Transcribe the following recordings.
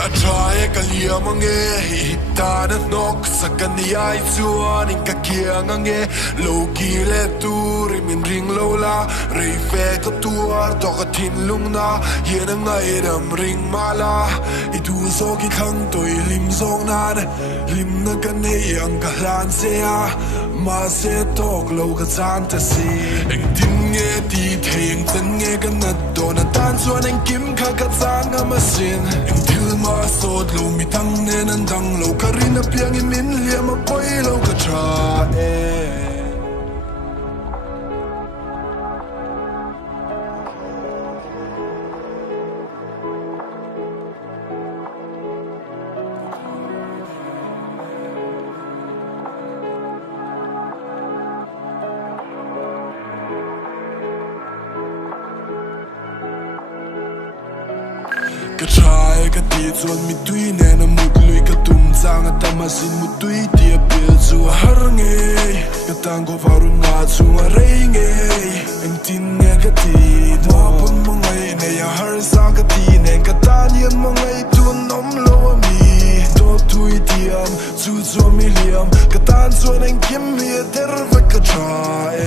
Try kalia mange hita na nok sakani ai chuan in ka kia nge loki le tur min ring lola rei fe ko tuar to ka thin lungna yen ngai ram ring mala I du so ki khang toi lim zong na lim na ka nei ang ka hlan se a ma se tok lo ka chan ta si eng tin nge ti theng chen nge ka na do na tan chuan eng kim kha ka chang ma sin eng thil ma sot lo mi tang ne nan dang lo ka rin a piang in min liam a poi lo ka tra ka try ka ti chuan mi tui ne na mut lui ka tum chang a tama sin mu tui ti a pil chu a har nge ka tang ko varun nga chu a rei nge eng tin nge ka ti ma pun mo ngai ne ya har sa ka ti ne ka ta nian mo ngai tu nom lo a mi to tui ti am chu chu mi liam ka tan chuan eng kim mi a der va ka try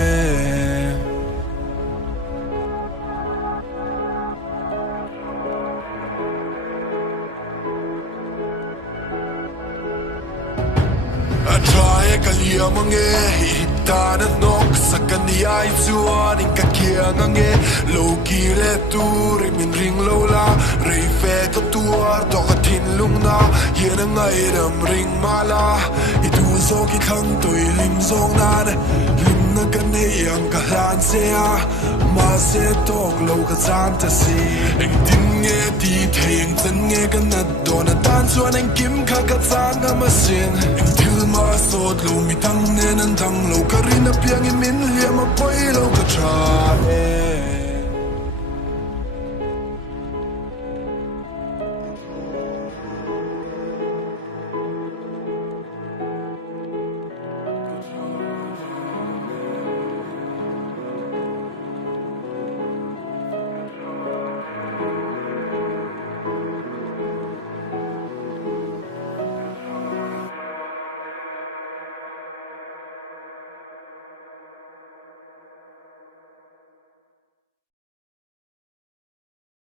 Try kalia mange hita na nok sakani ai chuan in ka kia nge loki le tur min ring lola rei fe ko tuar to ka thin lungna yen ngai ram ring mala I du so ki khang toi lim zong na lim na ka nei ang ka hlan se a ma se tok lo ka chan ta si eng tin nge ti theng chen nge ka na do na tan chuan eng kim kha ka chang ma sin eng thil ma sot lo mi tang ne nan dang lo ka rin a piang in min liam a poi lo ka tra